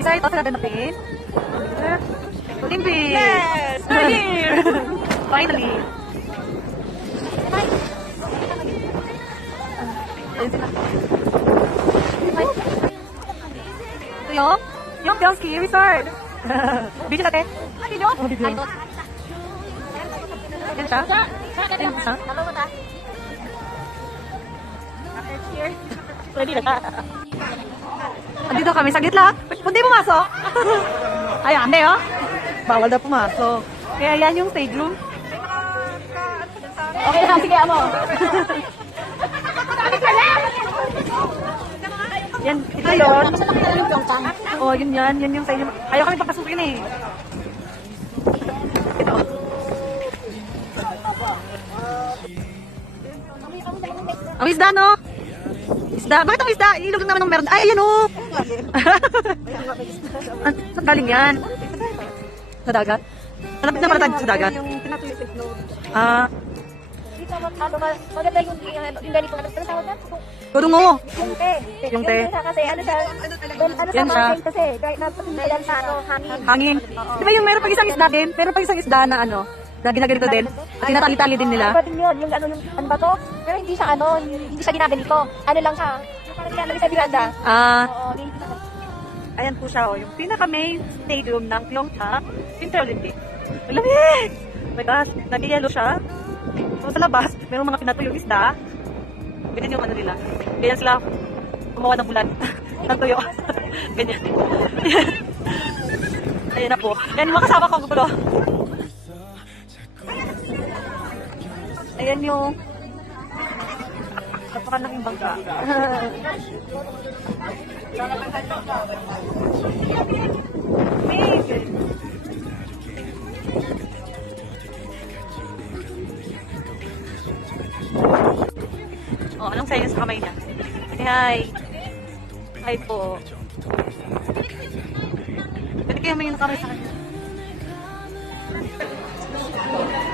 Excited ako sa natin. Olympics! Yes! We're here! Finally! Ito yung Bianski Resort. Video natin. Video? Video. Yan siya? Yan siya? Pwede na. Andito kami sa gitla. Hindi pumasok. Ay, ande oh. Bawal na pumasok. Kaya yan yung stage room. Okay na, sige mo. Yan, ito yun. Oh, yun yan. Yan yung stage room. Ayaw kami papasukin eh. Ito. Ang isda, no? Isda. Bakit ang isda? Ilog naman ng meron. Ay, ayan, oh. Saan galing yan? Sa dagat? Malapit na pala tayo sa dagat. Ah. Maganda yung ganito na tawag na. Tudungo. Yung te. Yung te. Kasi ano siya? Ano sa mga kasi? Kahit napasindayan sa ano, hangin. Hangin. Di ba yung meron pag isang isda din? Meron pag isang isda na ano? Na ginaganito din? Tinatali-tali din nila? Iba din yun. Yung ano ba to? Pero hindi siya ano, hindi siya ginaganito. Ano lang siya? Parang ginagalit sa biranda. Ah. Oo, Ayan po siya, oh, yung pinaka-main stadium ng Pyeongchang Winter Olympics. Malamig! Oh my gosh, nag-yellow siya. So sa labas, mayroong mga pinatuyong isda. Ganyan yung ano nila. Ganyan sila gumawa ng bulan. ng tuyo. Ganyan. Ayan na po. Yan yung mga kasama ko. Bro. Ayan yung napakalaking bangka. Oh, anong sa'yo sa kamay niya? Hi. Hi po. Pwede kayo may nakamay sa kanya.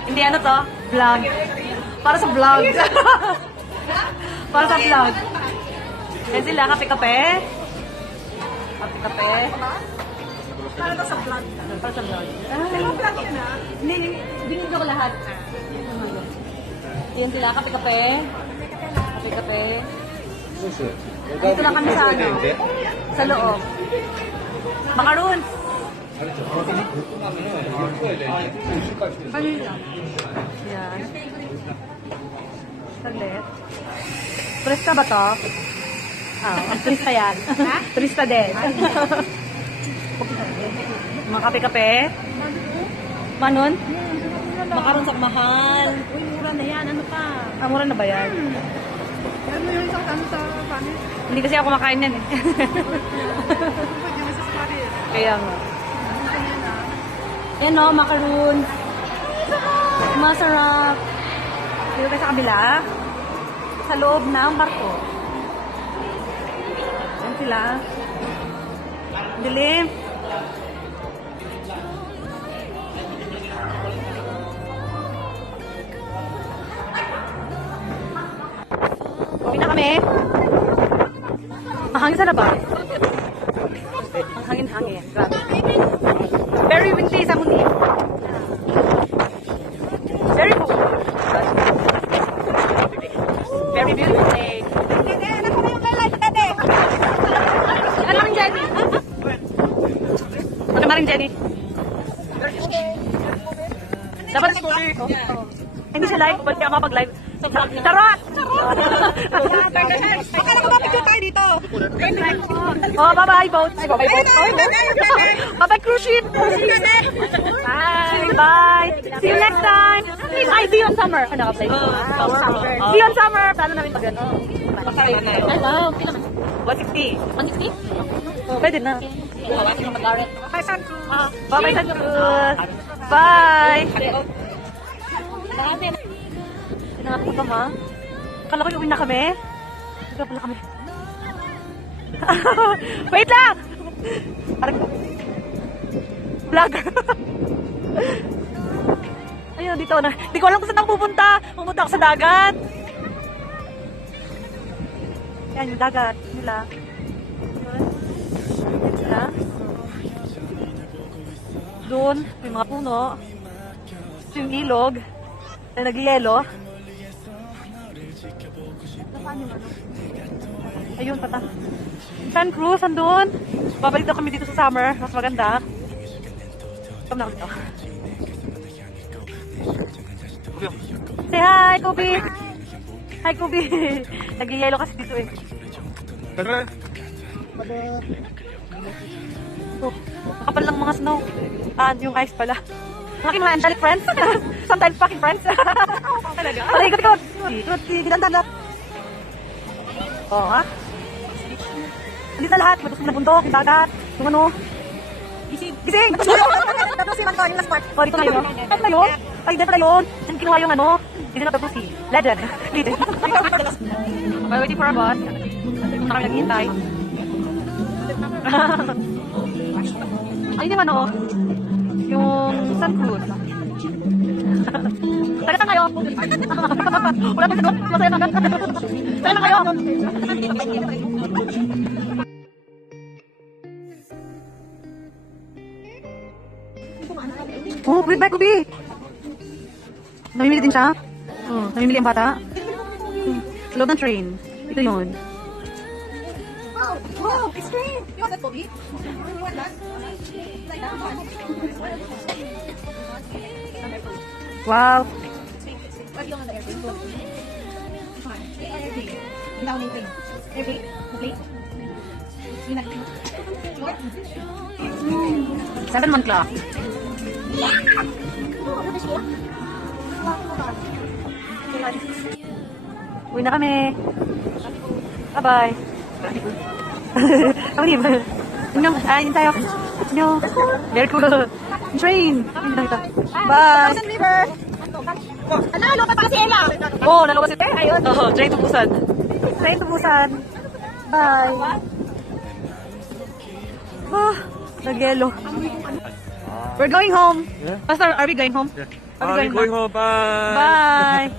Hindi ano to? Vlog. Para sa vlog. Para sa vlog. Yan sila, kape-kape. Kape-kape. Para to sa vlog. Para sa vlog. Sila vlog yan ha? Hindi, binigyan ko lahat. Yan sila, kape-kape. Kape-kape. Dito lang kami sa ano? Sa loob. Macaroon. Yan. Saglit. Turista ba to? Ah, turista yan. Turista din. Mga kape-kape. Manon? Makaroon sa mahal. Uy, mura na yan. Ano pa? Ah, mura na ba yan? Meron mo yung isang ano sa panis? Hindi kasi ako makain yan eh. Kaya nga. Yan o, macaroon. Masarap. Dito tayo sa kabila. Sa loob ng barko. Yan sila. Dilim. Uwi na kami. Mahangin sa labas. Ang hangin-hangin. Grabe. Very windy sa mundi. Very cool. Very beautiful day. Ano pa yung kailan? Tete! Ano maring Jenny? Ano maring Jenny? Dapat scooter. Hindi siya live. Ba't kaya mapag-live? Charot! Akala ko ba picture tayo dito? Oh, bye-bye, boat. Bye-bye, boat. Bye-bye, cruise ship. Bye. Bye. See you next time. Please, I see you on summer. Ano ka, play? See you on summer. Plano namin pag ano. Hello. 160. 160? Pwede na. Hi, Sanku. Bye-bye, Sankus. Bye. Nakakita ka, ma? Akala ko yung uwi na kami. Hindi pala kami. Wait lang! Parang vlogger. Ayun, dito na. Hindi ko alam kung saan ako pupunta. Pumunta ako sa dagat. Yan, yung dagat nila. sila. Doon, may mga puno. Ito yung ilog na nag-yelo. Ayun, pata. San Cruz, andun. Babalik daw kami dito sa summer. Mas maganda. Come na dito. Say hi, Kobe! Hi, Kobe! Nag-yelo kasi dito eh. Oh, kapal lang mga snow. Yung ice pala. Ang aking mga angelic friends. Sometimes fucking friends. Talaga? Pala, ikot-ikot. Ikot-ikot. Oo, ha? Andito na lahat. Matos na bundok, yung dagat, yung ano. Gising! Gising! Tapos si Manton, yung last part. Oh, dito na yun. Ay, na yun? Ay, dito na yun. Diyan kinuha yung ano. Dito na tapos si Legend. Dito. We're waiting for our bus. Kung na kami naghihintay. Ayun yung ano. Yung San Cruz. Taga na kayo. Wala pa sa doon. Masaya na. Taga na kayo. Oh, wait back, Ubi. Namimili din siya. Oh, namimili ang bata. Sa loob ng train. Ito yun. Wow, it's train. You want that, Kobe? You want that? Like that one. Wow. What yung on the airplane? Fine. Airplane. Hindi ako airplane. Airplane? Airplane? Yun na. 7 month clock. Uwi na kami. Bye-bye. Kami ba? Ayun tayo. Very cool. Train. Bye. Thousand River. Ano, lupa pa si Ella. Oh, nalabas ito. Ayun. Oh, train to Busan. Train to Busan. Bye. Oh, nag-yelo. We're going home. Yeah? Pastor, are we going home? Yeah. Are we Going home. Bye. Bye.